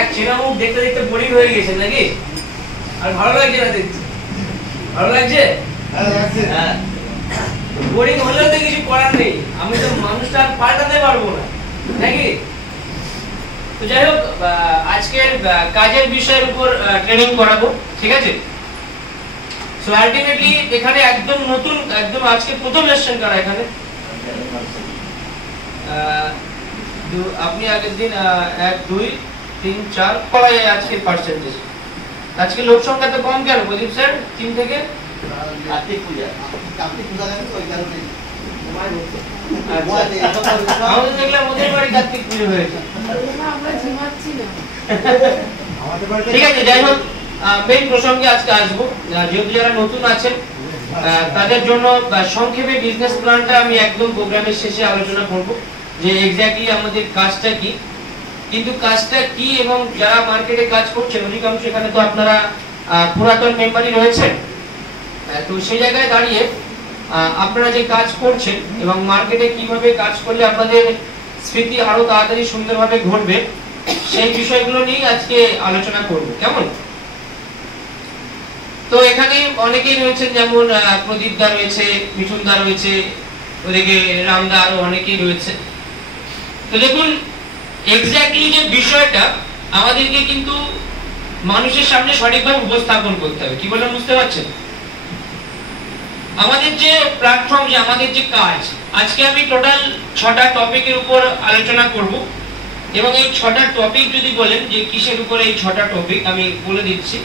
এক চেনা মুখ দেখতে দেখতে বোরিং হয়ে গেছে নাকি? আর ভালো লাগছে না দেখতে? ভালো লাগছে? হ্যাঁ, বোরিং হলেও তো কিছু করার নেই, আমি তো মানুষটা আর পাল্টাতে পারবো না নাকি? তো যাই হোক, আজকের কাজের বিষয়ের উপর ট্রেনিং করাবো, ঠিক আছে? সো আলটিমেটলি এখানে একদম নতুন, একদম আজকে প্রথম লেসন করা এখানে। আপনি আগের দিন 1 2 3 4 করা যায় আজকের পার্সেন্টেজ। আজকে লোক সংখ্যা তো কম কেন প্রদীপ স্যার? 3 থেকে কার্তিক পূজা কেন ওই কারণে আমাদের দেখলাম ওদের বাড়ি কার্তিক পুজো হয়েছে, আমরা ঝিমাচ্ছি না। ঠিক আছে, যাই হোক, মেইন প্রসঙ্গে আজকে আসবো। যেহেতু যারা নতুন আছেন তাদের জন্য সংক্ষেপে বিজনেস প্ল্যানটা আমি একদম প্রোগ্রামের শেষে আলোচনা করব যে এক্স্যাক্টলি আমাদের কাজটা কি, কিন্তু কাজটা কি এবং যারা মার্কেটে কাজ করছেন অধিকাংশ এখানে তো আপনারা পুরাতন মেম্বারই রয়েছেন, তো সেই জায়গায় দাঁড়িয়ে আপনারা যে কাজ করছেন এবং মার্কেটে কিভাবে কাজ করলে আপনাদের স্মৃতি আরো তাড়াতাড়ি সুন্দরভাবে ঘটবে সেই বিষয়গুলো নিয়ে আজকে আলোচনা করব, কেমন? তো এখানে অনেকেই রয়েছেন, যেমন প্রদীপ দা রয়েছে, মিঠুন দা রয়েছে, ওদিকে রামদা, আরো অনেকেই রয়েছে। তো দেখুন, এক্স্যাক্টলি যে বিষয়টা আমাদেরকে কিন্তু মানুষের সামনে সঠিকভাবে উপস্থাপন করতে হবে। কি বললাম বুঝতে পারছেন? আমাদের যে প্ল্যাটফর্ম, যে আমাদের যে কাজ, আজকে আমি টোটাল 6টা টপিকের উপর আলোচনা করব এবং এই 6টা টপিক যদি বলেন যে কিসের উপরে এই 6টা টপিক আমি বলে দিচ্ছি।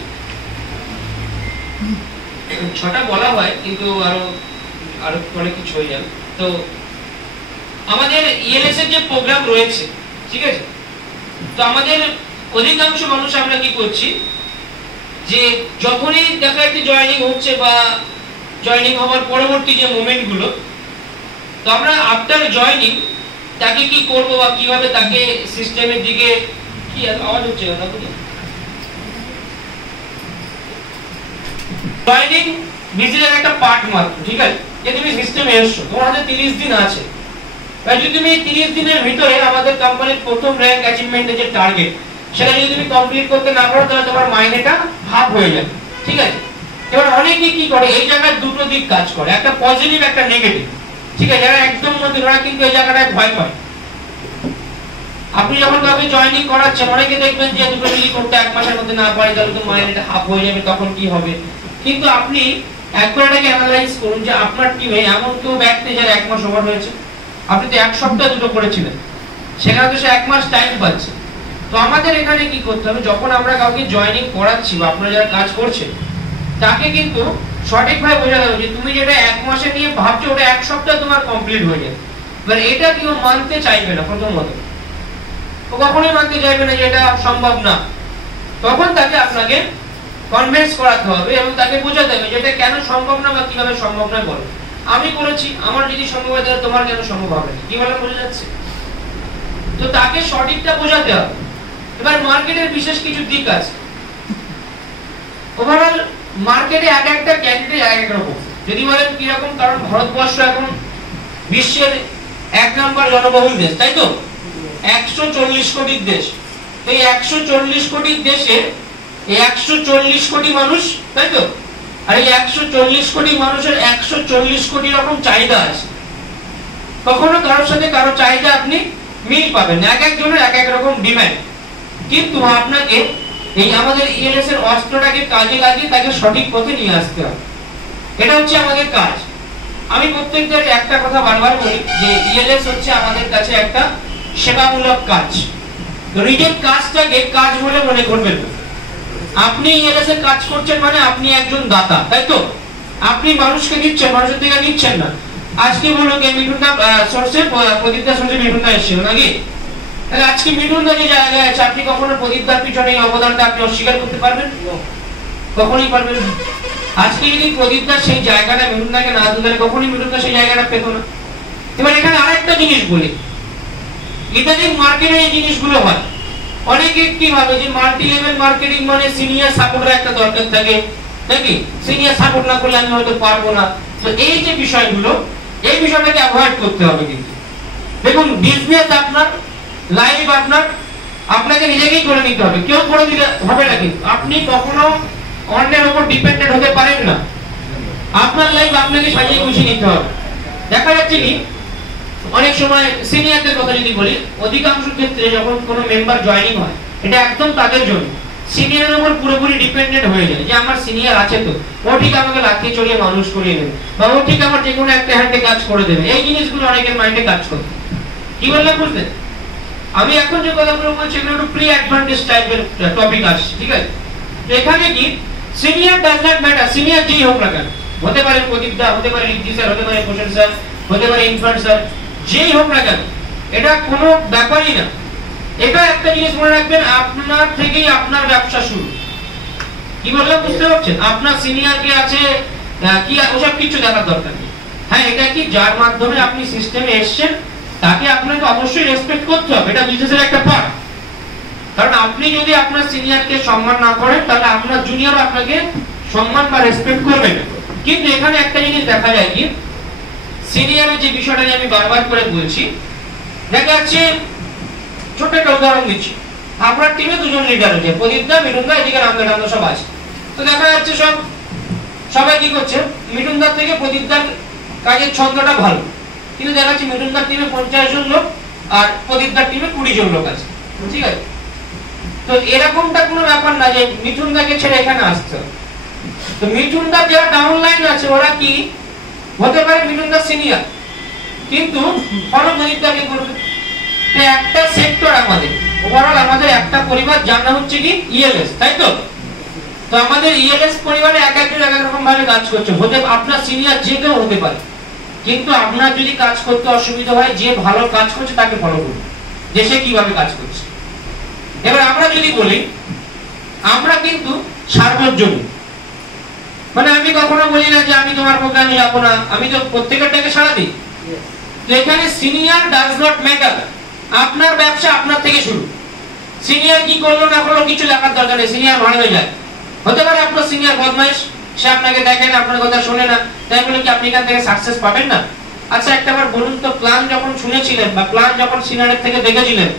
6টা বলা হয় কিন্তু আরো অনেক কিছু হয়ে যাবে। তো আমাদের ইএলএস এর যে প্রোগ্রাম রয়েছে, ঠিক আছে, তো আমাদের অধিকাংশ মানুষ আমরা কি করছি যে যখনই দেখা যাচ্ছে জয়েনিং হচ্ছে বা জয়েনিং হওয়ার পরবর্তী যে মোমেন্ট গুলো, তো আমরা আফটার জয়েনিং তাকে কি করব বা কিভাবে তাকে সিস্টেমের দিকে, কি আওয়াজ হচ্ছে কথা বলি, জয়েনিং ভিজিটের একটা পার্ট মাত্র, ঠিক আছে? যে তুমি সিস্টেমে এসছো, তোমার হাতে 30 দিন আছে, তাই যদি তুমি 30 দিনের ভিতরে আমাদের কোম্পানির প্রথম র‍্যাঙ্ক অ্যাচিভমেন্টের যে টার্গেট সেটা যদি তুমি কমপ্লিট করতে না পারো তাহলে তোমার মাইনেটা হাফ হয়ে যাবে, ঠিক আছে? এবার অনেকে কি করে, এই জায়গায় দুটো দিক কাজ করে, একটা পজিটিভ একটা নেগেটিভ, ঠিক আছে? যারা একদম নতুন ওরা কিন্তু এই জায়গাটায় ভয় পায়। আপনি যখন কাউকে জয়েনিং করাচ্ছেন, অনেকে দেখবেন যে দুটো মিলি করতে 1 মাসের মধ্যে না পারে তাহলে তো মাইনেটা হাফ হয়ে যাবে, তখন কি হবে? কিন্তু আপনি একবার এটাকে অ্যানালাইজ করুন যে আপনার টিমে এমন কেউ ব্যক্তি যার 1 মাস ওভার হয়েছে, আপনি তো 1 সপ্তাহ দুটো করেছিলেন, সেখানে তো সে 1 মাস টাইম পাচ্ছে। তো আমাদের এখানে কি করতে হবে, যখন আমরা কাউকে জয়েনিং করাচ্ছি বা আপনারা যারা কাজ করছেন তাকে কিন্তু সঠিকভাবে বোঝাতে হবে যে তুমি যেটা 1 মাসে নিয়ে ভাবছো ওটা 1 সপ্তাহ তোমার কমপ্লিট হয়ে যাবে। মানে এটা কেউ মানতে চাইবে না, প্রথমত ও কখনোই মানতে চাইবে না যে এটা সম্ভব না। তখন তাকে আপনাকে কনভিন্স করাতে হবে এবং তাকে বোঝাতে হবে যে এটা কেন সম্ভব না বা কিভাবে সম্ভব না। বলো, আমি করেছি, আমার যদি সম্ভব হয় তাহলে তোমার কেন সম্ভব হবে না? কি বলে বোঝা যাচ্ছে? তো তাকে সঠিকটা বোঝাতে হবে। এবার মার্কেটের বিশেষ কিছু দিক আছে। ওভারঅল মার্কেটে এক একটা ক্যান্ডিডেট এক রকম। যদি বলেন কি রকম, কারণ ভারতবর্ষ এখন বিশ্বের 1 নম্বর জনবহুল দেশ, তাই তো? 140 কোটির দেশ। এই 140 কোটির দেশে 140 কোটি মানুষ, তাই তো? আর এই 140 কোটি মানুষের 140 কোটি রকম চাহিদা আছে। কখনো কারোর সাথে কারো চাহিদা আপনি মিল পাবেন, এক একজনের এক এক রকম ডিমান্ড। কিন্তু আপনাকে এই আমাদের ইএলএস এর অস্ত্রটাকে কাজে লাগিয়ে তাকে সঠিক পথে নিয়ে আসতে হবে। এটা হচ্ছে আমাদের কাজ। আমি প্রত্যেকদের একটা কথা বারবার বলি যে ইএলএস হচ্ছে আমাদের কাছে একটা সেবামূলক কাজ। রিজেক্ট কাজটাকে কাজ বলে মনে করবেন না। আপনি ইএলএস এর কাজ করছেন মানে আপনি একজন দাতা, তাই তো? আপনি মানুষকে দিচ্ছেন, মানুষের থেকে নিচ্ছেন না। আজকে বলুন যে মিঠুনদা সোর্সে, প্রদীপদা সোর্সে মিঠুনদা এসেছিল নাকি? তাহলে আজকে মিঠুনদা যে জায়গায় আছে, আপনি কখনো প্রদীপদার পিছনে এই অবদানটা আপনি অস্বীকার করতে পারবেন? কখনোই পারবেন না। আজকে যদি প্রদীপদার সেই জায়গাটা মিঠুনদাকে না দিলে কখনোই মিঠুনদা সেই জায়গাটা পেত না। এবার এখানে আরেকটা জিনিস বলি, ইদানিং মার্কেটে এই জিনিসগুলো হয়। অনেকে কি ভাবে যে মাল্টি লেভেল মার্কেটিং মানে সিনিয়র সাপোর্টের একটা দরকার থাকে, নাকি? সিনিয়র সাপোর্ট না করলে আমি হয়তো পারবো না। তো এই যে বিষয়গুলো, এই বিষয়টাকে অ্যাভয়েড করতে হবে। কিন্তু দেখুন, বিজনেস আপনার, লাইফ আপনার, আপনাকে নিজেকেই করে নিতে হবে, কেউ করে দিলে হবে না। কিন্তু আপনি কখনো অন্যের উপর ডিপেন্ডেন্ট হতে পারেন না। আপনার লাইফ আপনাকে সাজিয়ে গুছিয়ে নিতে হবে। দেখা যাচ্ছে কি অনেক সময় সিনিয়রদের কথা যদি বলি, অধিকাংশ ক্ষেত্রে যখন কোনো মেম্বার জয়েনিং হয়, এটা একদম তাদের জন্য সিনিয়রের উপর পুরোপুরি ডিপেন্ডেন্ট হয়ে যায়, যে আমার সিনিয়র আছে তো ও ঠিক আমাকে লাথি চড়িয়ে মানুষ করিয়ে দেবে, বা ও ঠিক আমার যে কোনো একটা হ্যান্ডে কাজ করে দেবে। এই জিনিসগুলো অনেকের মাইন্ডে কাজ করে। কি বললাম বুঝলেন? আমি এখন যে কথাগুলো বলছি এগুলো একটু প্রি অ্যাডভান্টেজ টাইপের টপিক আসছে, ঠিক আছে? তো এখানে কি senior does not matter, senior যেই হোক না কেন, হতে পারে প্রদীপদা, হতে পারে রিদ্ধি স্যার, হতে পারে প্রশান্ত স্যার, হতে পারে ইনফ্রান্ট স্যার, যেই হোক না কেন, এটা কোনো ব্যাপারই না। এটা একটা জিনিস মনে রাখবেন, আপনার থেকেই আপনার ব্যবসা শুরু। কি বললাম বুঝতে পারছেন? আপনার সিনিয়র কে আছে কি ওসব কিছু দেখার দরকার নেই। হ্যাঁ, এটা কি যার মাধ্যমে আপনি সিস্টেমে এসেছেন তাকে আপনাকে অবশ্যই রেসপেক্ট করতে হবে, এটা বিজনেসের একটা পার্ট। কারণ আপনি যদি আপনার সিনিয়রকে সম্মান না করেন তাহলে আপনার জুনিয়র আপনাকে সম্মান বা রেসপেক্ট করবে না। কিন্তু এখানে একটা জিনিস দেখা যায় কি, সিনিয়রের যে বিষয়টা আমি বারবার করে বলছি, দেখা যাচ্ছে ছোট একটা উদাহরণ দিচ্ছি। আপনার টিমে দুজন লিডার আছে, প্রদীপদা, মিঠুনদা, এদিকে রামদা সব আছে। তো দেখা যাচ্ছে সবাই কি করছে, মিঠুনদার থেকে প্রদীপদার কাজের ছন্দটা ভালো, কিন্তু দেখা যাচ্ছে মিঠুনদার টিমে 50 জন লোক আর প্রদীপদার টিমে 20 জন লোক আছে, ঠিক আছে? তো এরকমটা কোনো ব্যাপার না যে মিঠুনদাকে ছেড়ে এখানে আসতে হবে। তো মিঠুনদার যারা ডাউন লাইন আছে ওরা কি হতে পারে মিঠুনদার সিনিয়র, কিন্তু ফলো প্রদীপদাকে করবে। তো একটা সেক্টর আমাদের ওভারঅল আমাদের একটা পরিবার, যার নাম হচ্ছে কি ইএলএস, তাই তো? তো আমাদের ইএলএস পরিবারে এক একজন এক এক রকম ভাবে কাজ করছে। হতে আপনার সিনিয়র যে কেউ হতে পারে, কিন্তু আপনার যদি কাজ করতে অসুবিধা হয়, যে ভালো কাজ করছে তাকে ফলো করুন, যে সে কিভাবে কাজ করছে। এবার আমরা যদি বলি, আমরা কিন্তু সার্বজনীন, মানে আমি কখনো বলি না যে আমি তোমার প্রোগ্রামে যাবো না, আমি তো প্রত্যেকটাকে সাড়া দিই। তো এখানে সিনিয়র ডাজ নট ম্যাটার, আপনার ব্যবসা আপনার থেকে শুরু। সিনিয়র কি করলো না করলো কিছু দেখার দরকার নেই, সিনিয়র ভালো হয়ে যায়। হতে পারে আপনার সিনিয়র বদমাইশ, সে আপনাকে দেখে না, আপনার কথা শোনে না, তাই বলে কি আপনি এখান থেকে সাকসেস পাবেন না? আচ্ছা একটাবার বলুন তো, প্ল্যান যখন শুনেছিলেন বা প্ল্যান যখন সিনিয়রের থেকে দেখেছিলেন,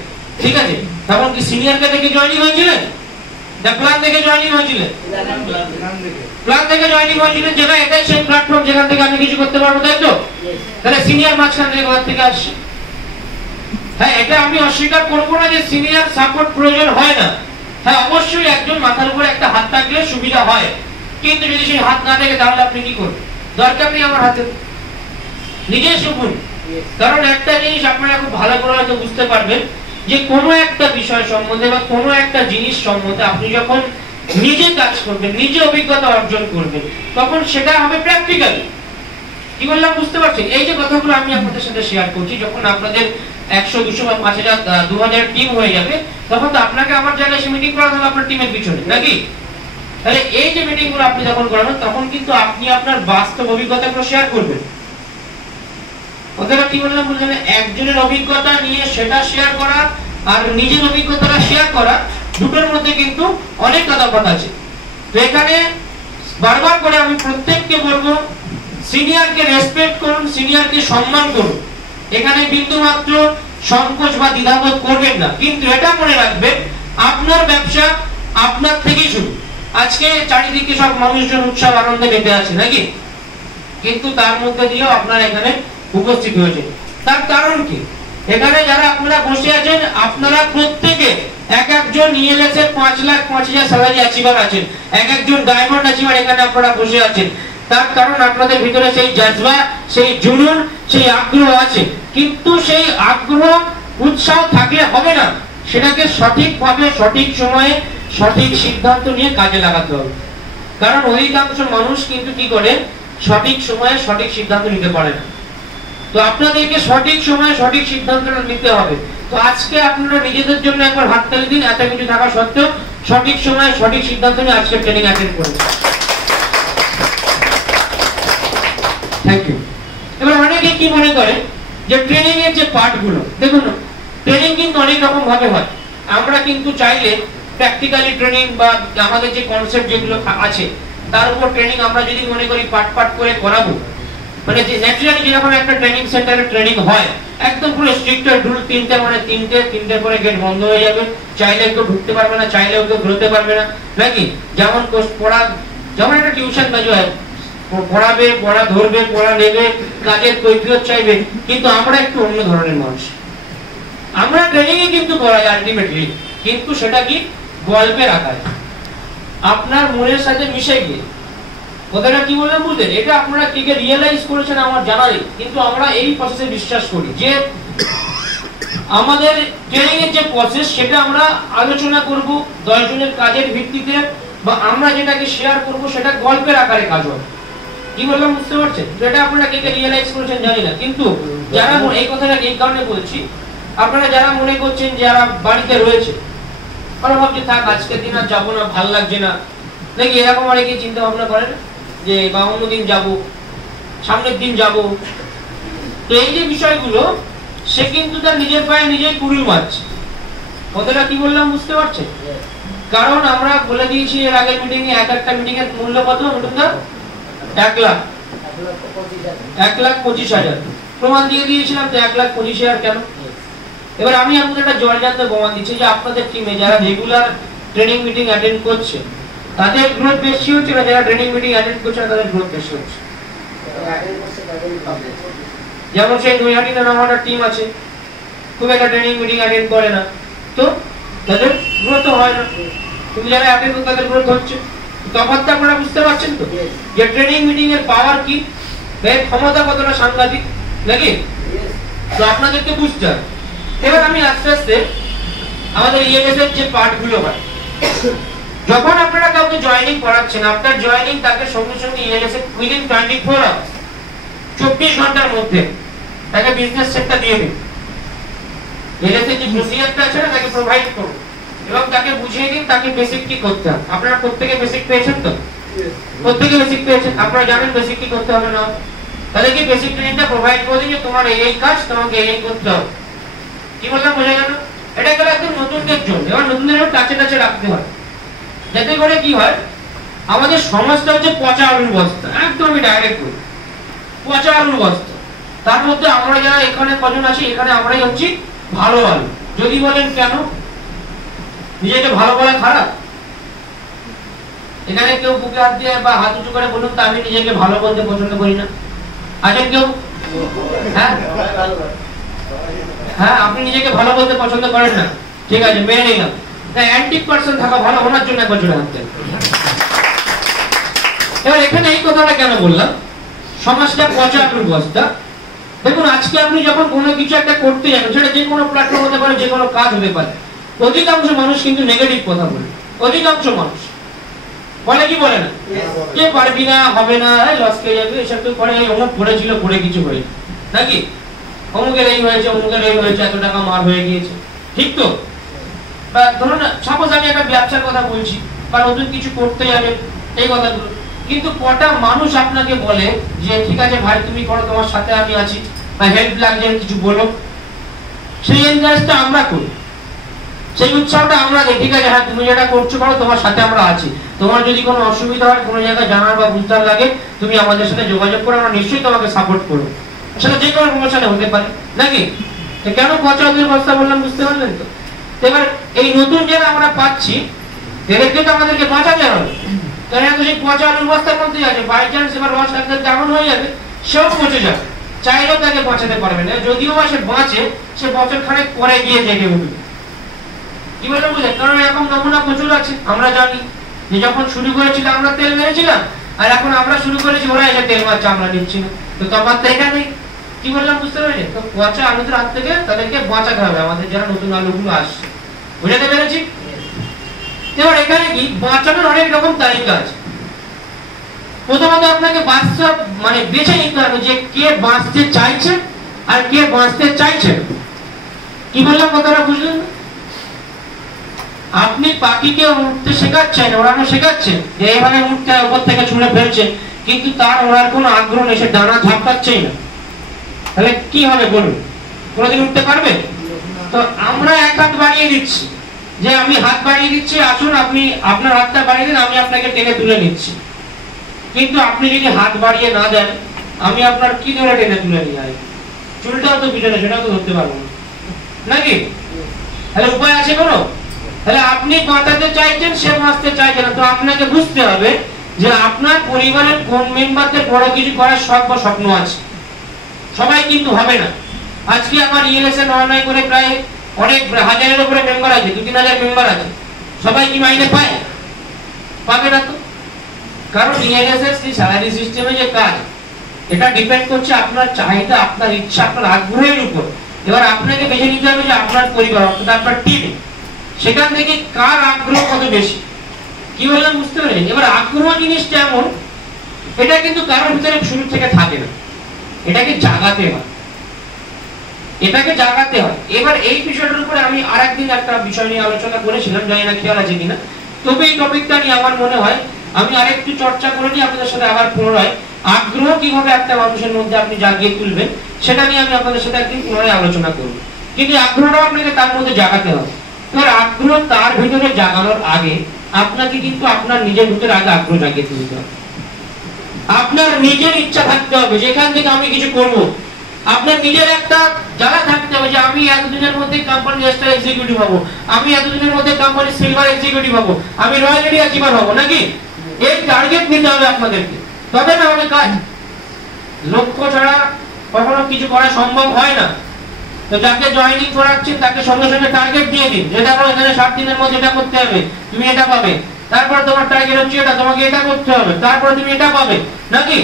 ঠিক আছে, তখন কি সিনিয়রকে দেখে জয়েনিং হয়েছিলেন না প্ল্যান থেকে জয়েনিং হয়েছিলেন? প্ল্যান থেকে জয়েনিং হয়েছিলেন, যেটা এটাই সেই প্ল্যাটফর্ম যেখান থেকে আমি কিছু করতে পারবো, তাই তো? তাহলে সিনিয়র মাঝখান থেকে কোথা থেকে আসছে? হ্যাঁ, এটা আমি অস্বীকার করবো না যে সিনিয়র সাপোর্ট প্রয়োজন হয় না। হ্যাঁ, অবশ্যই একজন মাথার উপরে একটা হাত থাকলে সুবিধা হয়, কিন্তু যদি সেই হাত না থাকে তাহলে আপনি কি করবেন? দরকার নেই আমার হাতে, নিজে শুনুন। কারণ একটা জিনিস আপনারা খুব ভালো করে হয়তো বুঝতে পারবেন, যে কোনো একটা বিষয় সম্বন্ধে বা কোনো একটা জিনিস সম্বন্ধে আপনি যখন নিজে কাজ করবেন, নিজে অভিজ্ঞতা অর্জন করবেন, তখন সেটা হবে প্র্যাকটিক্যাল। কি বললাম বুঝতে পারছেন? এই যে কথাগুলো আমি আপনাদের সাথে শেয়ার করছি, যখন আপনাদের 100, 200 বা 5000, 2000 টিম হয়ে যাবে, তখন তো আপনাকে আমার জায়গায় এসে মিটিং করা হবে আপনার টিমের পিছনে, নাকি? তাহলে এই যে মিটিং গুলো আপনি যখন করাবেন, তখন কিন্তু আপনি আপনার বাস্তব অভিজ্ঞতাগুলো শেয়ার করবেন। কথাটা কি বললাম বুঝলেন? একজনের অভিজ্ঞতা নিয়ে সেটা শেয়ার করা আর নিজের অভিজ্ঞতাটা শেয়ার করা, দুটোর মধ্যে কিন্তু অনেক তফাৎ আছে। তো এখানে বারবার করে আমি প্রত্যেককে বলবো, সিনিয়রকে রেসপেক্ট করুন, সিনিয়রকে সম্মান করুন। এখানে বিন্দু মাত্র সংকোচ বা দ্বিধাবোধ করবেন না। কিন্তু এটা মনে রাখবেন, আপনার ব্যবসা আপনার থেকেই শুরু। আজকে চারিদিকে সব মানুষজন উৎসব আনন্দে মেতে আছে, নাকি? কিন্তু তার মধ্যে দিয়েও আপনারা এখানে উপস্থিত হয়েছে, তার কারণ কি? এখানে যারা আপনারা বসে আছেন, আপনারা প্রত্যেকে এক একজন ইএলএস এর 5 লাখ 5,000 স্যালারি অ্যাচিভার আছেন, এক একজন ডায়মন্ড অ্যাচিভার এখানে আপনারা বসে আছেন। তার কারণ আপনাদের ভিতরে সেই জজবা, সেই জুনুন, সেই আগ্রহ আছে। কিন্তু সেই আগ্রহ উৎসাহ থাকলে হবে না, সেটাকে সঠিকভাবে সঠিক সময়ে সঠিক সিদ্ধান্ত নিয়ে কাজে লাগাতে হবে। কারণ অধিকাংশ মানুষ কিন্তু কি করে, সঠিক সময়ে সঠিক সিদ্ধান্ত নিতে পারে না। তো আপনাদেরকে সঠিক সময়ে সঠিক সিদ্ধান্ত নিতে হবে। তো আজকে আপনারা নিজেদের জন্য একবার হাততালি দিন, এত কিছু থাকা সত্ত্বেও সঠিক সময়ে সঠিক সিদ্ধান্ত নিয়ে আজকে ট্রেনিং অ্যাটেন্ড করুন। Thank you. এবার অনেকে কি মনে করে যে ট্রেনিং এর যে পার্ট গুলো, দেখুন ট্রেনিং কিন্তু অনেক রকম ভাবে হয়। আমরা কিন্তু চাইলে প্র্যাকটিক্যালি ট্রেনিং বা আমাদের যে কনসেপ্ট যেগুলো আছে তার উপর ট্রেনিং আমরা যদি মনে করি পার্ট পার্ট করে করাবো, মানে যে ন্যাচারালি যেরকম একটা ট্রেনিং সেন্টারে ট্রেনিং হয় একদম পুরো স্ট্রিক্ট রুল, 3টে মানে 3টে পরে গেট বন্ধ হয়ে যাবে, চাইলে কেউ ঢুকতে পারবে না, চাইলেও কেউ বেরোতে পারবে না, নাকি? যেমন পড়া, যেমন একটা টিউশন কাজ হয়, পড়াবে, পড়া ধরবে, পড়া নেবে, কাজের কৈফিয়ত চাইবে। কিন্তু আমরা একটু অন্য ধরনের মানুষ, আমরা ট্রেনিং এ কিন্তু পড়াই আলটিমেটলি, কিন্তু সেটা কি গল্পের আকারে আপনার মনের সাথে মিশে গিয়ে। কথাটা কি বললাম বুঝলেন? এটা আপনারা কে কে রিয়েলাইজ করেছেন আমার জানা নেই, কিন্তু আমরা এই প্রসেসে বিশ্বাস করি যে আমাদের ট্রেনিং এর যে প্রসেস সেটা আমরা আলোচনা করব 10 জনের কাজের ভিত্তিতে, বা আমরা যেটাকে শেয়ার করব সেটা গল্পের আকারে কাজ হবে। কি বললাম বুঝতে পারছেন? তো এটা আপনারা কে কে রিয়েলাইজ করেছেন জানি না, কিন্তু যারা এই কথাটা এই কারণে বলছি, আপনারা যারা মনে করছেন যারা বাড়িতে রয়েছে, ওরা ভাবছে থাক আজকের দিন আর যাবো না, ভালো লাগছে না, নাকি এরকম অনেকে চিন্তা ভাবনা করেন যে বা অন্যদিন যাবো, সামনের দিন যাব। তো এই যে বিষয়গুলো, সে কিন্তু তার নিজের পায়ে নিজেই কুড়ুল মারছে। কথাটা কি বললাম বুঝতে পারছেন? কারণ আমরা বলে দিয়েছি এর আগের মিটিং এ, একটা মিটিং এর মূল্য কত? 1 লাখ, 1,25,000 প্রমাণ দিয়ে দিয়েছিলাম। তো 1,25,000 কেন? এবার আমি আপনাদের একটা জলজান্ত প্রমাণ দিচ্ছি যে আপনাদের টিমে যারা রেগুলার ট্রেনিং মিটিং অ্যাটেন্ড করছে তাদের গ্রোথ বেশি হচ্ছে, না যারা ট্রেনিং মিটিং অ্যাটেন্ড করছে না তাদের গ্রোথ বেশি হচ্ছে? যেমন সেই নৈহাটি নামে একটা টিম আছে, খুব একটা ট্রেনিং মিটিং অ্যাটেন্ড করে না, তো তাদের গ্রোথ হয় না। কিন্তু যারা অ্যাটেন্ড করে তাদের গ্রোথ হচ্ছে। তফাৎটা আপনারা বুঝতে পারছেন তো, যে ট্রেনিং মিটিং এর পাওয়ার কি, এর ক্ষমতা কতটা সাংঘাতিক, নাকি? তো আপনাদেরকে বুঝতে হবে। এবার আমি আস্তে আস্তে আমাদের ইএলএস এর যে পার্ট গুলো হয়, যখন আপনারা কাউকে জয়েনিং করাচ্ছেন, আফটার জয়েনিং তাকে সঙ্গে সঙ্গে ইএলএস এর উইদিন 24 আওয়ার্স 24 ঘন্টার মধ্যে তাকে বিজনেস সেটটা দিয়ে দিন। ইএলএস এর যে প্রসিজারটা আছে না তাকে প্রোভাইড করুন এবং তাকে বুঝিয়ে দিন তাকে বেসিক কি করতে হবে। আপনারা প্রত্যেকে বেসিক পেয়েছেন তো? প্রত্যেকে বেসিক পেয়েছেন, আপনারা জানেন বেসিক কি করতে হবে না? তাদেরকে বেসিক ট্রেনিংটা প্রোভাইড করে দিন যে তোমার এই কাজ, তোমাকে এই করতে হবে। কি বললাম বোঝা গেল? এটা গেল একদম নতুনদের জন্য। এবার নতুনদের কাছে কাছে রাখতে হয়, যাতে করে কি হয়, আমাদের সমাজটা হচ্ছে পচা আলুর বস্তা, একদম আমি ডাইরেক্ট করি, পচা আলুর বস্তা। তার মধ্যে আমরা যারা এখানে কজন আছি, এখানে আমরাই হচ্ছি ভালো আলু। যদি বলেন কেন নিজেকে ভালো বলা খারাপ? এখানে কেউ বুকে হাত দিয়ে বা হাত উঁচু করে বলুন তো আমি নিজেকে ভালো বলতে পছন্দ করি না। আছেন কেউ? হ্যাঁ হ্যাঁ, আপনি নিজেকে ভালো বলতে পছন্দ করেন না, ঠিক আছে, মেনে নিলাম। অ্যান্টি পারসন থাকা ভালো, ওনার জন্য একবার জোরে হাত দেন। এবার এখানে এই কথাটা কেন বললাম, সমাজটা পচা আলুর বস্তা। দেখুন আজকে আপনি যখন কোনো কিছু একটা করতে যাবেন, সেটা যে কোনো প্ল্যাটফর্ম হতে পারে, যে কোনো কাজ হতে পারে, অধিকাংশ মানুষ কিন্তু নেগেটিভ কথা বলে। অধিকাংশ মানুষ বলে কি বলে না, যে পারবি না, হবে না, লস খেয়ে যাবে, এসব তো করে, অমুক করেছিল, করে কিছু হয়ে, নাকি অমুকের এই হয়েছে, অমুকের এই হয়েছে, এত টাকা মার হয়ে গিয়েছে, ঠিক তো? বা ধরুন সাপোজ আমি একটা ব্যবসার কথা বলছি বা নতুন কিছু করতে যাবে, এই কথাগুলো। কিন্তু কটা মানুষ আপনাকে বলে যে ঠিক আছে ভাই তুমি করো, তোমার সাথে আমি আছি, বা হেল্প লাগছে কিছু বলো, সেই এনকারেজটা আমরা করি, সেই উৎসাহটা আমরা দিই, ঠিক আছে হ্যাঁ তুমি যেটা করছো করো, তোমার সাথে আমরা আছি, তোমার যদি কোনো অসুবিধা হয়, কোনো জায়গায় জানার বা বুঝতে লাগে, তুমি আমাদের সাথে যোগাযোগ করো, আমরা নিশ্চয়ই তোমাকে সাপোর্ট করবো। সেটা যে কোনো প্রমোশনে হতে পারে, নাকি? কেন পচা আলুর বস্তা বললাম বুঝতে পারলেন তো? এবার এই নতুন যারা আমরা পাচ্ছি, এদেরকে তো আমাদেরকে বাঁচাতে হবে। কারণ তো সেই পচা আলুর বস্তার মধ্যেই আছে, বাই চান্স এবার রস একদম তেমন হয়ে যাবে, সেও পচে যাবে, চাইলেও তাকে বাঁচাতে পারবে না। যদিও বা সে বাঁচে, সে বছর খানেক পরে গিয়ে জেগে উঠবে। কি বললাম বুঝলেন? কারণ এরকম নমুনা প্রচুর আছে। আমরা জানি যে যখন শুরু করেছিলাম আমরা তেল মেরেছিলাম, আর এখন আমরা শুরু করেছি ওরা এসে তেল মারছে, আমরা নিচ্ছি না। তো তফাৎটা এখানে। কি বললাম বুঝতে পারছেন? তো পচা আলুদের হাত থেকে তাদেরকে বাঁচাতে হবে, আমাদের যারা নতুন আলুগুলো আসছে। বুঝাতে পেরেছি? এবার এখানে কি বাঁচানোর অনেক রকম তালিকা আছে। প্রথমত আপনাকে বাঁচতে মানে বেছে নিতে হবে যে কে বাঁচতে চাইছে আর কে বাঁচতে চাইছে। কি বললাম কথাটা বুঝলেন? আপনি পাখিকে উঠতে শেখাচ্ছেন, ওড়ানো শেখাচ্ছেন, যে এইভাবে উঠতে উপর থেকে ছুঁড়ে ফেলছে, কিন্তু তার ওড়ার কোনো আগ্রহ নেই, সে ডানা ঝাপটাচ্ছেই না, তাহলে কি হবে বলুন? কোনোদিন উঠতে পারবে? তো আমরা এক হাত বাড়িয়ে দিচ্ছি, যে আমি হাত বাড়িয়ে দিচ্ছি, আসুন আপনি আপনার হাতটা বাড়িয়ে দিন, আমি আপনাকে টেনে তুলে নিচ্ছি। কিন্তু আপনি যদি হাত বাড়িয়ে না দেন, আমি আপনার কি ধরে টেনে তুলে নিয়ে আসবো? চুলটাও তো পিছনে, সেটাও তো ধরতে পারবো না নাকি? তাহলে উপায় আছে কোনো? তাহলে আপনি বাঁচাতে চাইছেন, সে বাঁচতে চাইছে না। তো আপনাকে বুঝতে হবে যে আপনার পরিবারের কোন মেম্বারদের বড় কিছু করার শখ বা স্বপ্ন আছে। সবাই কিন্তু হবে না। আজকে আমার ইএলএস এ নয় করে প্রায় অনেক হাজারের উপরে মেম্বার আছে, 2-3 হাজার মেম্বার আছে। সবাই কি মাইনে পায়? পাবে না তো। কারণ ইএলএস এর স্যালারি সিস্টেমে যে কাজ, এটা ডিপেন্ড করছে আপনার চাহিদা, আপনার ইচ্ছা, আপনার আগ্রহের উপর। এবার আপনাকে বেছে নিতে হবে যে আপনার পরিবার অর্থাৎ আপনার টিম, সেখান থেকে কার আগ্রহ কত বেশি। কি বললাম বুঝতে পেরেছেন? এবার আগ্রহ জিনিসটা এমন, এটা কিন্তু কারোর ভিতরে শুরু থেকে থাকে না, এটাকে জাগাতে হয়, এটাকে জাগাতে হয়। এবার এই বিষয়টার উপরে আমি আরেকদিন একটা বিষয় নিয়ে আলোচনা করেছিলাম, জানি না খেয়াল আছে কিনা, তবে এই টপিকটা নিয়ে আমার মনে হয় আমি আরেকটু চর্চা করে নিয়ে আপনাদের সাথে আবার পুনরায় আগ্রহ কিভাবে একটা মানুষের মধ্যে আপনি জাগিয়ে তুলবেন সেটা নিয়ে আমি আপনাদের সাথে একদিন পুনরায় আলোচনা করব। কিন্তু আগ্রহটা আপনাকে তার মধ্যে জাগাতে হবে। এবার আগ্রহ তার ভিতরে জাগানোর আগে আপনাকে কিন্তু আপনার নিজের ভিতরে আগে আগ্রহ জাগিয়ে তুলতে হবে। আপনার নিজের ইচ্ছা থাকতে হবে যেখান থেকে আমি কিছু করব। আপনার নিজের একটা জায়গা থাকতে হবে যে আমি এতদিনের মধ্যে কোম্পানি স্টার এক্সিকিউটিভ হব, আমি এতদিনের মধ্যে কোম্পানি সিলভার এক্সিকিউটিভ হব, আমি রয়্যালিটি অ্যাচিভার হব, নাকি? এই টার্গেট নিতে হবে আপনাদেরকে, তবে না হবে কাজ। লক্ষ্য ছাড়া কখনো কিছু করা সম্ভব হয় না। তো যাকে জয়েনিং করাচ্ছেন তাকে সঙ্গে সঙ্গে টার্গেট দিয়ে দিন, যেটা করো এখানে 7 দিনের মধ্যে এটা করতে হবে, তুমি এটা পাবে। তারপর তোমার টার্গেট হচ্ছে এটা, তোমাকে এটা করতে হবে, তারপর তুমি এটা পাবে, নাকি?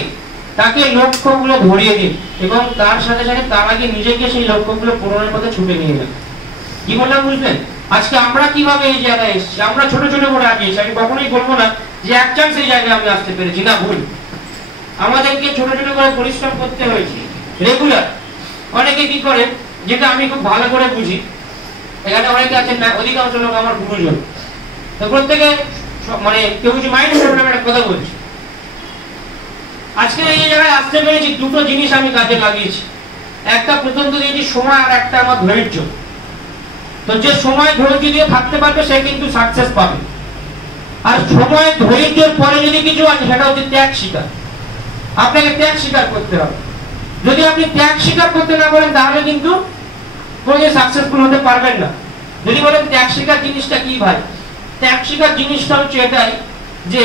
তাকে লক্ষ্যগুলো ধরিয়ে দিন এবং তার সাথে সাথে তার আগে নিজেকে সেই লক্ষ্যগুলো পূরণের পথে ছুটে নিয়ে যান। কি বললাম বুঝলেন? আজকে আমরা কিভাবে এই জায়গায় এসেছি, আমরা ছোট ছোট করে আগিয়েছি। আমি কখনোই বলবো না যে এক চান্স এই জায়গায় আমি আসতে পেরেছি, না, ভুল। আমাদেরকে ছোট ছোট করে পরিশ্রম করতে হয়েছে রেগুলার। অনেকে কি করে, যেটা আমি খুব ভালো করে বুঝি, এখানে অনেকে আছেন না, অধিকাংশ লোক আমার গুরুজন, তো প্রত্যেকে মানে কেউ কিছু মাইন্ড করবে না, একটা কথা বলছি। আজকে এই জায়গায় আসতে পেরেছি, দুটো জিনিস আমি কাজে লাগিয়েছি। একটা প্রথম তো দিয়েছি সময়, আর একটা আমার ধৈর্য। তো যে সময় ধৈর্য দিয়ে থাকতে পারবে সে কিন্তু সাকসেস পাবে। আর সময় ধৈর্যের পরে যদি কিছু আছে সেটা হচ্ছে ত্যাগ স্বীকার। আপনাকে ত্যাগ স্বীকার করতে হবে। যদি আপনি ত্যাগ স্বীকার করতে না পারেন তাহলে কিন্তু কোনোদিন সাকসেসফুল হতে পারবেন না। যদি বলেন ত্যাগ স্বীকার জিনিসটা কি ভাই, ত্যাগ স্বীকার জিনিসটা হচ্ছে এটাই যে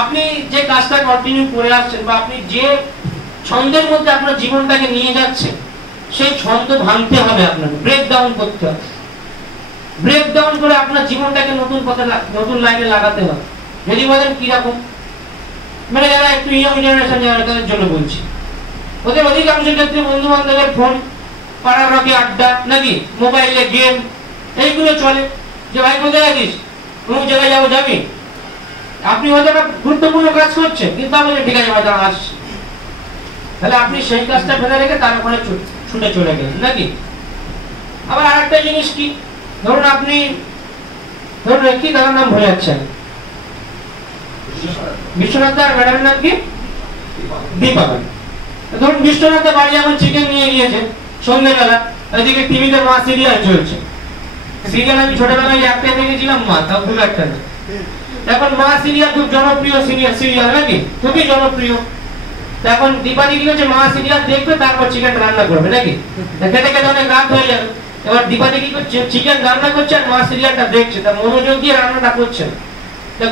আপনি যে কাজটা কন্টিনিউ করে আসছেন বা আপনি যে ছন্দের মধ্যে আপনার জীবনটাকে নিয়ে যাচ্ছেন সেই ছন্দ ভাঙতে হবে, আপনাকে ব্রেক ডাউন করতে হবে। ব্রেক ডাউন করে আপনার জীবনটাকে নতুন পথে নতুন লাইনে লাগাতে হবে। যদি বলেন কিরকম, মানে যারা একটু ইয়ং জেনারেশন যারা তাদের জন্য বলছি, ওদের অধিকাংশের ক্ষেত্রে বন্ধু বান্ধবের ফোন, পাড়ার রকে আড্ডা, নাকি মোবাইলে গেম, এইগুলো চলে। যে ভাই কোথায় আছিস, কোন জায়গায় যাবো, যাবি? আপনি হয়তো একটা গুরুত্বপূর্ণ কাজ করছেন কিন্তু আপনি ঠিক আছে ভাই আসছি, তাহলে আপনি সেই কাজটা ফেলে রেখে তার ওখানে ছুটে চলে গেলেন, নাকি? আবার আরেকটা জিনিস কি, ধরুন আপনি ধরুন কি তার নাম ভুলে যাচ্ছেন, বিশ্বনাথ দা, ম্যাডামের নাম কি? দীপাবলি। ধরুন বিশ্বনাথ দা বাড়ি এখন চিকেন নিয়ে গিয়েছে সন্ধ্যেবেলা, এদিকে টিভিতে মা সিরিয়াল চলছে। সিরিয়াল আমি ছোটবেলায় একটা দেখেছিলাম, মা, তাও খুব একটা না। এখন মা সিরিয়াল খুব জনপ্রিয় সিরিয়াল, নাকি? খুবই জনপ্রিয়। এখন দীপালি কি হচ্ছে, মা সিরিয়াল দেখবে তারপর চিকেন রান্না করবে, নাকি? খেতে খেতে অনেক রাত হয়ে যাবে। এবার দীপালি কি করছে, চিকেন রান্না করছে আর মা সিরিয়ালটা দেখছে, তার মনোযোগ দিয়ে রান্নাটা করছে না।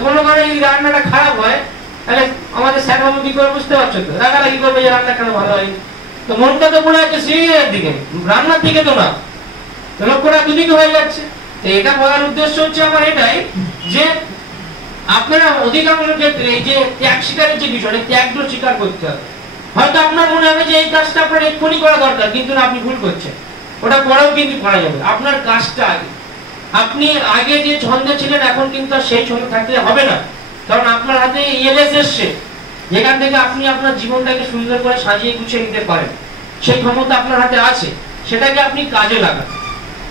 কোনো কারণে যদি রান্নাটা খারাপ হয় তাহলে আমাদের স্যার বাবু কি করে, বুঝতে পারছো তো? রাগারাগি করবে যে রান্না কেন ভালো হয়নি। তো মনটা তো পড়ে আছে সিরিয়ালের দিকে, রান্নার দিকে তো না। লক্ষ্যটা দুদিকে হয়ে যাচ্ছে। এটা বলার উদ্দেশ্য হচ্ছে আমার এটাই যে আপনারা অধিকাংশ ক্ষেত্রে এই যে ত্যাগ স্বীকারের যে বিষয়, ত্যাগটা স্বীকার করতে হবে। হয়তো আপনার মনে হবে যে এই কাজটা আপনার এক্ষুনি করা দরকার, কিন্তু না, আপনি ভুল করছেন। ওটা পরেও কিন্তু করা যাবে। আপনার কাজটা আগে, আপনি আগে যে ছন্দে ছিলেন এখন কিন্তু সেই ছন্দ থাকলে হবে না। কারণ আপনার হাতে ইএলএস এসছে, যেখান থেকে আপনি আপনার জীবনটাকে সুন্দর করে সাজিয়ে গুছিয়ে নিতে পারেন, সেই ক্ষমতা আপনার হাতে আছে। সেটাকে আপনি কাজে লাগান।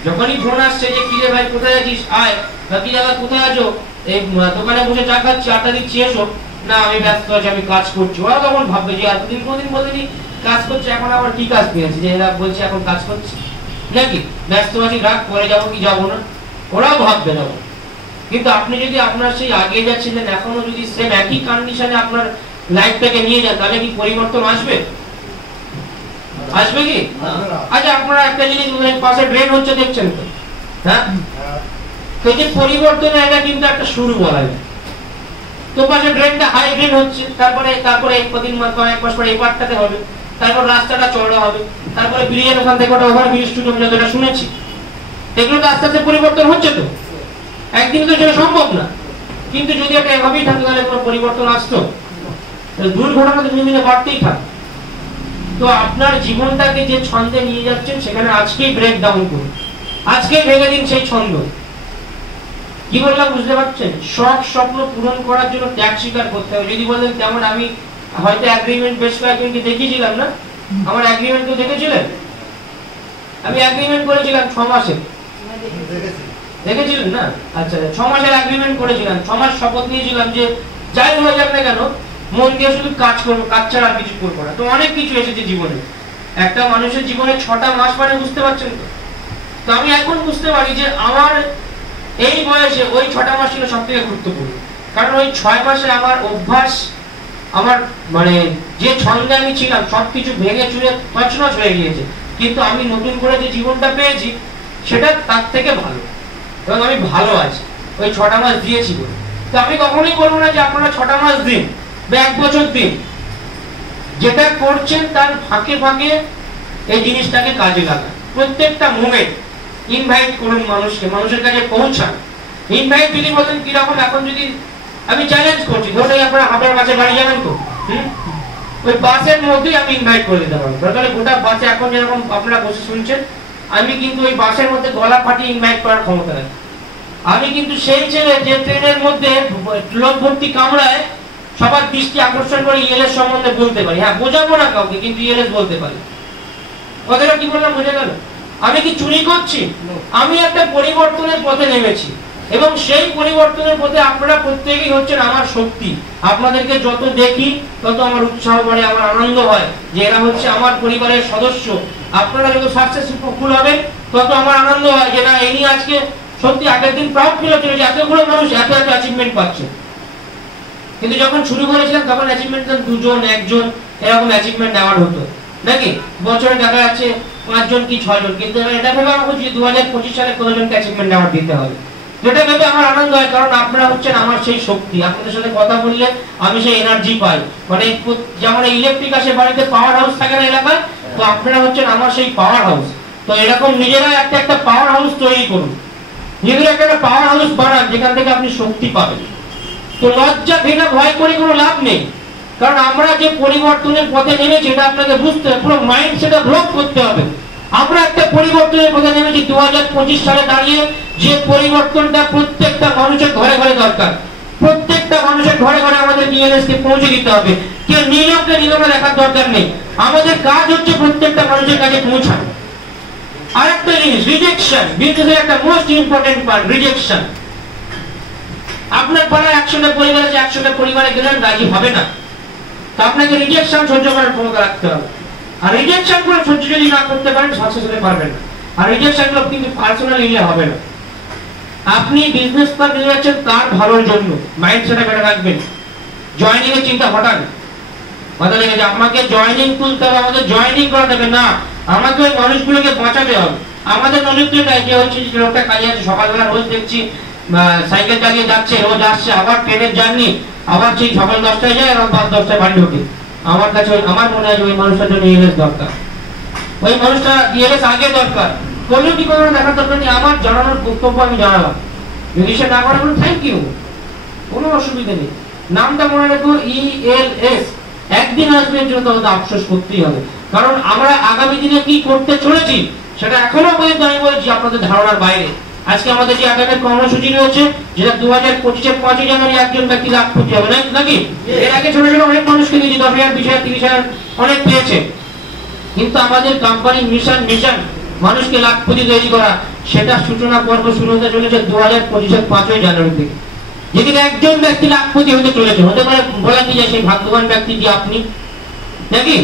যখনই ফোন আসছে যে কি রে ভাই কোথায় আছিস, আয়, বা কি দাদা কোথায় আছো, এই দোকানে বসে চা খাচ্ছি, আটা দিচ্ছি, এসো। না, আমি ব্যস্ত আছি, আমি কাজ করছি। ওরা তখন ভাববে যে এতদিন কোনদিন বলেনি কাজ করছে, এখন আবার কি কাজ পেয়েছে যে এরা বলছে এখন কাজ করছে, নাকি? ব্যস্ত আছি, রাগ, পরে যাবো কি যাবো না, ওরাও ভাববে তখন। কিন্তু আপনি যদি আপনার সেই আগে যাচ্ছিলেন এখনো যদি সেম একই কন্ডিশনে আপনার লাইফটাকে নিয়ে যান তাহলে কি পরিবর্তন আসবে? আসবে কি? আচ্ছা আপনারা একটা জিনিস বুঝলেন, পাশে ড্রেন হচ্ছে দেখছেন তো, হ্যাঁ? তো এই যে পরিবর্তনের এটা কিন্তু একটা শুরু বলা যায়। তো পাশে ড্রেনটা হাই ড্রেন হচ্ছে, তারপরে কয়েক মাস পরে এই পার্টটাতে হবে, তারপর রাস্তাটা চওড়া হবে, তারপরে ব্রিজের ওখান থেকে ওটা ওভারব্রিজ স্টুডিয়াম যতটা শুনেছি, এগুলো তো আস্তে আস্তে পরিবর্তন হচ্ছে। তো একদিন তো সেটা সম্ভব না, কিন্তু যদি এটা এভাবেই থাকতো তাহলে কোনো পরিবর্তন আসতো? দুর্ঘটনা তো দিনে দিনে বাড়তেই থাকে। তো আপনার জীবনটাকে যে ছন্দে নিয়ে যাচ্ছেন সেখানে আজকেই ব্রেক ডাউন করুন, আজকেই ভেঙে দিন সেই ছন্দ। কি বললাম বুঝতে পারছেন? সব স্বপ্ন পূরণ করার জন্য ত্যাগ স্বীকার করতে হবে। যদি বলেন তেমন, আমি হয়তো এগ্রিমেন্ট বেশ কয়েকজনকে দেখিয়েছিলাম না, আমার এগ্রিমেন্ট তো দেখেছিলেন? আমি এগ্রিমেন্ট করেছিলাম 6 মাসের, দেখেছিলেন না? আচ্ছা 6 মাসের এগ্রিমেন্ট করেছিলাম, 6 মাস শপথ নিয়েছিলাম যে যাই হয়ে যাক না কেন মন দিয়ে শুধু কাজ করবো, কাজ ছাড়া আর কিছু করবো না। তো অনেক কিছু এসেছে জীবনে, একটা মানুষের জীবনে 6টা মাস মানে বুঝতে পারছেন তো? তো আমি এখন বুঝতে পারি যে আমার এই বয়সে ওই 6টা মাস ছিল সব থেকে গুরুত্বপূর্ণ। কারণ ওই 6 মাসে আমার অভ্যাস, আমার মানে যে ছন্দে আমি ছিলাম সবকিছু ভেঙে চুরে তছনছ হয়ে গিয়েছে। কিন্তু আমি নতুন করে যে জীবনটা পেয়েছি সেটা তার থেকে ভালো, এবং আমি ভালো আছি ওই 6টা মাস দিয়েছি বলে। তো আমি কখনোই বলবো না যে আপনারা 6টা মাস দিন বা 1 বছর দিন, যেটা করছেন তার ফাঁকে ফাঁকে এই জিনিসটাকে কাজে লাগান। প্রত্যেকটা মোমেন্ট ইনভাইট করুন মানুষকে, মানুষের কাছে পৌঁছান। ইনভাইট যদি বলেন কিরকম, এখন যদি আমি চ্যালেঞ্জ করছি, ধরুন আপনারা হাবড়ার কাছে বাড়ি যাবেন তো, ওই বাসের মধ্যেই আমি ইনভাইট করে দিতে পারবো। তাহলে গোটা বাসে এখন যেরকম আপনারা বসে শুনছেন, আমি কিন্তু ওই বাসের মধ্যে গলা ফাটিয়ে ইনভাইট করার ক্ষমতা রাখি। আমি কিন্তু সেই ছেলে যে ট্রেনের মধ্যে লোক ভর্তি কামরায় সবার দৃষ্টি আকর্ষণ করে ইএলএস সম্বন্ধে বলতে পারি। হ্যাঁ, বোঝাবো না কাউকে, কিন্তু ইএলএস বলতে পারি। কথাটা কি বললাম বোঝা গেল? আমি কি চুরি করছি? আমি একটা পরিবর্তনের পথে নেমেছি, এবং সেই পরিবর্তনের পথে আপনারা প্রত্যেকেই হচ্ছেন আমার শক্তি। আপনাদেরকে যত দেখি তত আমার উৎসাহ বাড়ে, আমার আনন্দ হয় যে এরা হচ্ছে আমার পরিবারের সদস্য। আপনারা যত সাকসেসফুল হবেন তত আমার আনন্দ হয় যে না, এই আজকে সত্যি আগের দিন প্রাউড ফিল হচ্ছিল যে এতগুলো মানুষ এত এত অ্যাচিভমেন্ট পাচ্ছে। কিন্তু যখন শুরু করেছিলাম তখন অ্যাচিভমেন্ট 2 জন 1 জন এরকম অ্যাচিভমেন্ট নেওয়ার হতো নাকি, বছরে দেখা যাচ্ছে 5 জন কি 6 জন। কিন্তু এটা ভেবে আমার বলছি 2025 সালে কতজনকে অ্যাচিভমেন্ট নেওয়ার দিতে হবে, যেটা ভেবে আমার আনন্দ হয়। কারণ আপনারা হচ্ছেন আমার সেই শক্তি, আপনাদের সাথে কথা বললে আমি সেই এনার্জি পাই। মানে যেমন ইলেকট্রিক আসে বাড়িতে, পাওয়ার হাউস থাকে না এলাকায়, তো আপনারা হচ্ছেন আমার সেই পাওয়ার হাউস। তো এরকম নিজেরা একটা পাওয়ার হাউস তৈরি করুন, নিজেরা একটা পাওয়ার হাউস বানান যেখান থেকে আপনি শক্তি পাবেন। তো লজ্জা ভেঙে ভয় করে কোনো লাভ নেই, কারণ আমরা যে পরিবর্তনের পথে নেমেছি এটা আপনাকে বুঝতে হবে, পুরো মাইন্ড সেটা ব্লক করতে হবে। আমরা একটা পরিবর্তনের পথে নেমেছি 2025 সালে দাঁড়িয়ে, যে পরিবর্তনটা প্রত্যেকটা মানুষের ঘরে ঘরে দরকার। প্রত্যেকটা মানুষের ঘরে ঘরে আমাদের ইএলএসকে পৌঁছে দিতে হবে। কেউ নীরবে নীরবে দেখার দরকার নেই, আমাদের কাজ হচ্ছে প্রত্যেকটা মানুষের কাছে পৌঁছানো। আরেকটা জিনিস, রিজেকশন, বিজনেসের একটা মোস্ট ইম্পর্টেন্ট পার্ট, রিজেকশন। আপনার পাড়ায় 100টা পরিবার আছে, 100টা পরিবারে গেলেন রাজি হবে না, তো আপনাকে রিজেকশন সহ্য করার ক্ষমতা রাখতে হবে। আর রিজেকশন গুলো সহ্য যদি না করতে পারেন সাকসেস হতে পারবেন না। আর রিজেকশন গুলো কিন্তু পার্সোনালি নিলে হবে না। আপনি বিজনেস করতে যাচ্ছেন তার ভালোর জন্য, মাইন্ডসেটটা বেড়ে রাখবেন। জয়েনিং এর চিন্তা হঠাৎ মাথা লেগে যে আমাকে জয়েনিং তুলতে হবে, আমাদের জয়েনিং করাতে হবে না, আমাকে ওই মানুষগুলোকে বাঁচাতে হবে। আমাদের নলিকটাই যে হচ্ছে যে লোকটা কাজে আছে, সকালবেলা রোজ দেখছি সাইকেল চালিয়ে যাচ্ছে, রোজ আসছে, আবার ট্রেনের জার্নি, আবার সেই সকাল 10টায় যায় আর 5-10টায় বাড়ি ঢোকে। আমার কাছে আমার মনে হয় ওই মানুষটার জন্য ইএলএস দরকার, ওই মানুষটা ইএলএস আগে দরকার। করলেও কি কোনো দেখার দরকার নেই, আমার জানানোর বক্তব্য আমি জানালাম। যদি সে না করে বলুন থ্যাংক ইউ, কোনো অসুবিধা নেই। নামটা মনে রাখবো ইএলএস, একদিন আসবে এর জন্য তাহলে আফসোস করতেই হবে। কারণ আমরা আগামী দিনে কি করতে চলেছি সেটা এখনো পর্যন্ত আমি বলছি আপনাদের ধারণার বাইরে। আজকে আমাদের যে আগামী কর্মসূচি রয়েছে, যেটা 2025-এর 5 জানুয়ারি একজন ব্যক্তি লাখপতি হবে নাকি। এর আগে ছোট ছোট অনেক মানুষকে দিয়েছি, 10,000, 20,000, 30,000 অনেক পেয়েছে। কিন্তু আমাদের কোম্পানির মিশন মানুষকে লাখপতি তৈরি করা, সেটা সূচনা পর্ব শুরু হতে চলেছে 2025-এর 5 জানুয়ারি থেকে। যেদিন একজন ব্যক্তি লাখপতি হতে চলেছে, হতে পারে বলা কি যায় সেই ভাগ্যবান ব্যক্তিটি আপনি নাকি।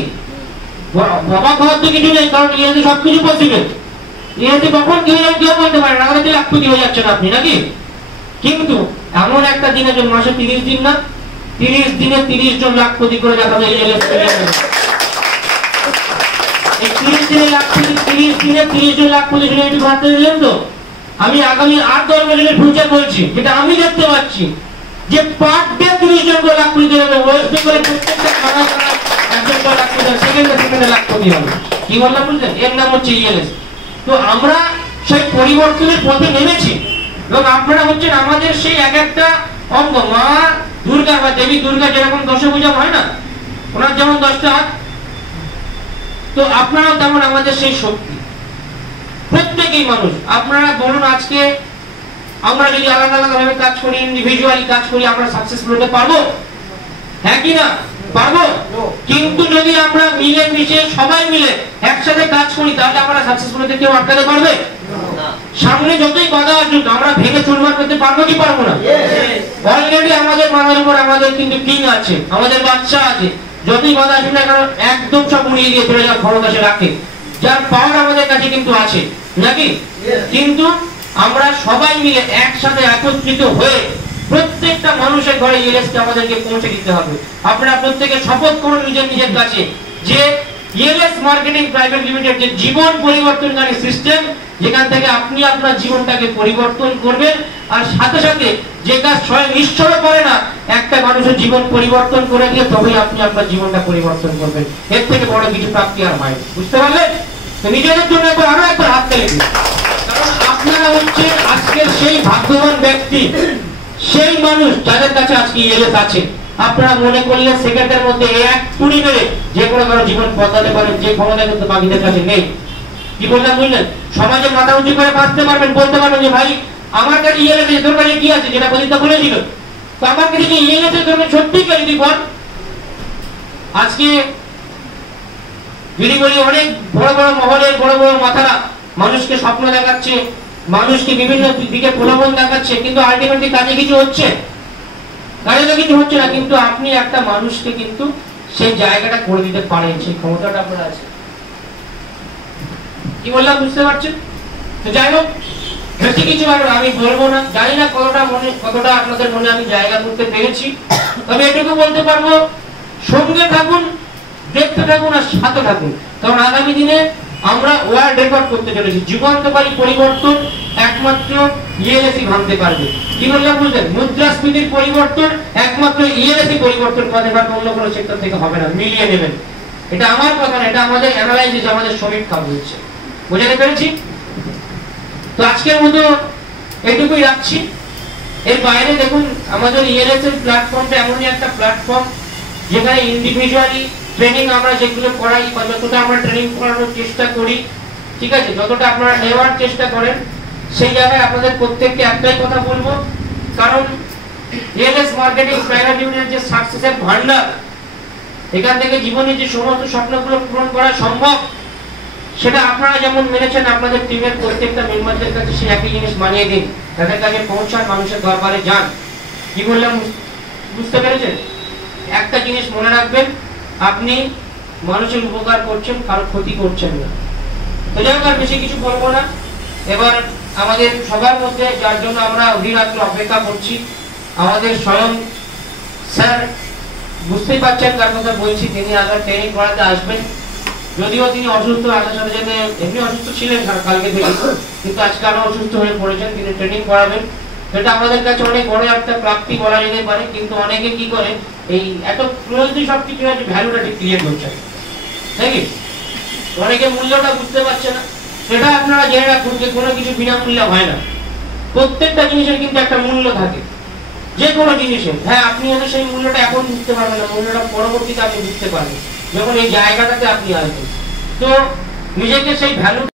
অবাক হওয়ার তো কিছু নেই, কারণ ইহাতে সবকিছু পসিবল। ইহাতে কখন কি হয়ে যাবে কেউ বলতে পারে না, আমাদের লাখপতি হয়ে যাচ্ছেন আপনি নাকি। কিন্তু এমন একটা দিন আছে, মাসে 30 দিন না, 30 দিনে 30 জন লাখপতি করে দেখা যায়। এই 30 দিনে লাখ কোটি, 30 দিনে 30 লাখ কোটি একটু ভাবতে দিলেন তো। আমি আগামী 8-10 বছরের ফিউচার বলছি, যেটা আমি দেখতে পাচ্ছি যে পার ডে 30 জন করে লাখ কোটি দেবে। ওয়েস্ট বেঙ্গলের প্রত্যেকটা থানা থানা একজন করে লাখ কোটি, সেকেন্ডে লাখ কোটি হবে। কি বললাম বুঝলেন? এর নাম হচ্ছে ইএলএস। তো আমরা সেই পরিবর্তনের পথে নেমেছি এবং আপনারা হচ্ছেন আমাদের সেই এক একটা অঙ্গ। মা দুর্গা বা দেবী দুর্গা যেরকম দশভুজা হয় না, ওনার যেমন 10টা হাত, তো আপনারাও তেমন আমাদের সেই শক্তি। প্রত্যেকেই মানুষ। আপনারা বলুন আজকে আমরা যদি আলাদা আলাদা ভাবে কাজ করি, ইন্ডিভিজুয়ালি কাজ করি, আমরা সাকসেসফুল হতে পারবো? হ্যাঁ কি না? পারবো। কিন্তু যদি আমরা মিলে মিশে সবাই মিলে একসাথে কাজ করি, তাহলে আমরা সাকসেসফুল হতে কেউ আটকাতে পারবে না। সামনে যতই বাধা আসুক আমরা ভেঙে চুরমার করতে পারবো কি পারবো না? অলরেডি আমাদের মাথার উপর আমাদের কিন্তু কিং আছে, আমাদের বাচ্চা আছে। যতই বাধা আসুক না কারণ একদম সব উড়িয়ে দিয়ে চলে যাওয়ার ক্ষমতা সে রাখে, যার পাওয়ার আমাদের কাছে কিন্তু আছে নাকি? কিন্তু আমরা সবাই মিলে একসাথে একত্রিত হয়ে প্রত্যেকটা মানুষের ঘরে ইএলএসকে আমাদেরকে পৌঁছে দিতে হবে। আপনারা প্রত্যেকে শপথ করুন নিজের নিজের কাছে যে ইএলএস মার্কেটিং প্রাইভেট লিমিটেড যে জীবন পরিবর্তনকারী সিস্টেম, যেখান থেকে আপনি আপনার জীবনটাকে পরিবর্তন করবেন, আর সাথে সাথে যে কাজ স্বয়ং ঈশ্বর করে না, একটা মানুষের জীবন পরিবর্তন করে দিয়ে তবেই আপনি আপনার জীবনটা পরিবর্তন করবেন। এর থেকে বড় কিছু প্রাপ্তি আর হয়। বুঝতে পারলেন? তো নিজেদের জন্য আরো একবার হাত তালি দিন, কারণ আপনারা হচ্ছে আজকের সেই ভাগ্যবান ব্যক্তি, সেই মানুষ যাদের কাছে আজকে ইএলএস আছে। আপনারা মনে করলে সেকেন্ডের মধ্যে এক কুড়ি মেরে যে কোনো কারো জীবন বদলাতে পারেন, যে ক্ষমতা কিন্তু বাকিদের কাছে নেই। কি বললাম বুঝলেন? সমাজে মাথা উঁচু করে বাঁচতে পারবেন, বলতে পারবেন যে ভাই আমার কাছে ইএলএস এর দরকার কি আছে, যেটা প্রদীপটা বলেছিল। তো আমার কাছে কি ইএলএস এর দরকার সত্যি করে যদি বল। আজকে যদি বলি অনেক বড় বড় মহলের বড় বড় মাথারা মানুষকে স্বপ্ন দেখাচ্ছে, মানুষকে বিভিন্ন দিকে প্রলোভন দেখাচ্ছে, কিন্তু আলটিমেটলি কাজে কিছু হচ্ছে? কাজে তো কিছু হচ্ছে না। কিন্তু আপনি একটা মানুষকে কিন্তু সেই জায়গাটা করে দিতে পারেন, সেই ক্ষমতাটা আপনার আছে। কি বললাম বুঝতে পারছেন? তো যাই হোক, বেশি কিছু আর আমি বলবো না। জানি না কতটা আপনাদের মনে আমি জায়গা করতে পেরেছি, তবে এটুকু বলতে পারবো, সঙ্গে থাকুন, দেখতে থাকুন আর সাথে থাকুন। কারণ আগামী দিনে আমরা ওয়ার্ল্ড রেকর্ড করতে চলেছি। যুগান্তকারী পরিবর্তন একমাত্র ইএলএসই ভাঙতে পারবে। কি বললাম বুঝলেন? মুদ্রাস্ফীতির পরিবর্তন একমাত্র ইএলএসই পরিবর্তন করতে পারবে, অন্য কোনো সেক্টর থেকে হবে না। মিলিয়ে নেবেন, এটা আমার কথা না, এটা আমাদের অ্যানালাইসিস, আমাদের সমীক্ষা বলছে। বুঝাতে পেরেছি? তো আজকের মতো এটুকুই রাখছি। এর বাইরে দেখুন, আমাদের ইএলএস এর প্ল্যাটফর্মটা এমনই একটা প্ল্যাটফর্ম যেখানে ইন্ডিভিজুয়ালি ট্রেনিং আমরা যেগুলো করাই, যতটা আমরা ট্রেনিং করানোর চেষ্টা করি, ঠিক আছে, যতটা আপনারা নেওয়ার চেষ্টা করেন, সেই জায়গায় আপনাদের প্রত্যেককে একটাই কথা বলবো, কারণ ইএলএস মার্কেটিং প্রাইভেট লিমিটেডের যে সাকসেসের ভান্ডার, এখান থেকে জীবনের যে সমস্ত স্বপ্নগুলো পূরণ করা সম্ভব, সেটা আপনারা যেমন মেনেছেন, আপনাদের টিমের প্রত্যেকটা মেম্বারদের কাছে সেই একই জিনিস মানিয়ে দিন, তাদের কাছে পৌঁছান, মানুষের দরবারে যান। কি বললাম বুঝতে পেরেছেন? একটা জিনিস মনে রাখবেন, আপনি মানুষের উপকার করছেন, কারো ক্ষতি করছেন না। তো যাই হোক, আর বেশি কিছু বলবো না। এবার আমাদের সবার মধ্যে, যার জন্য আমরা অধীরাত্র অপেক্ষা করছি, আমাদের স্বয়ং স্যার, বুঝতেই পারছেন কার কথা বলছি, তিনি আবার ট্রেনিং করাতে আসবেন। যদিও তিনি অসুস্থ, আসার সাথে সাথে এমনি অসুস্থ ছিলেন কালকে থেকে, কিন্তু আজকে আরো অসুস্থ হয়ে পড়েছেন, তিনি ট্রেনিং করাবেন। এটা আমাদের কাছে অনেক বড় একটা প্রাপ্তি বলা যেতে পারে। কিন্তু অনেকে কি করে, এই এত ক্লোজলি সবকিছু আছে, ভ্যালুটা ঠিক ক্রিয়েট হচ্ছে নাকি, অনেকে মূল্যটা বুঝতে পারছে না। সেটা আপনারা জেনে রাখুন যে কোনো কিছু বিনামূল্যে হয় না। প্রত্যেকটা জিনিসের কিন্তু একটা মূল্য থাকে, যে কোনো জিনিসের। হ্যাঁ, আপনি হয়তো সেই মূল্যটা এখন বুঝতে পারবেন না, মূল্যটা পরবর্তীতে আপনি বুঝতে পারবেন যখন এই জায়গাটাতে আপনি আসবেন। তো নিজেকে সেই ভ্যালু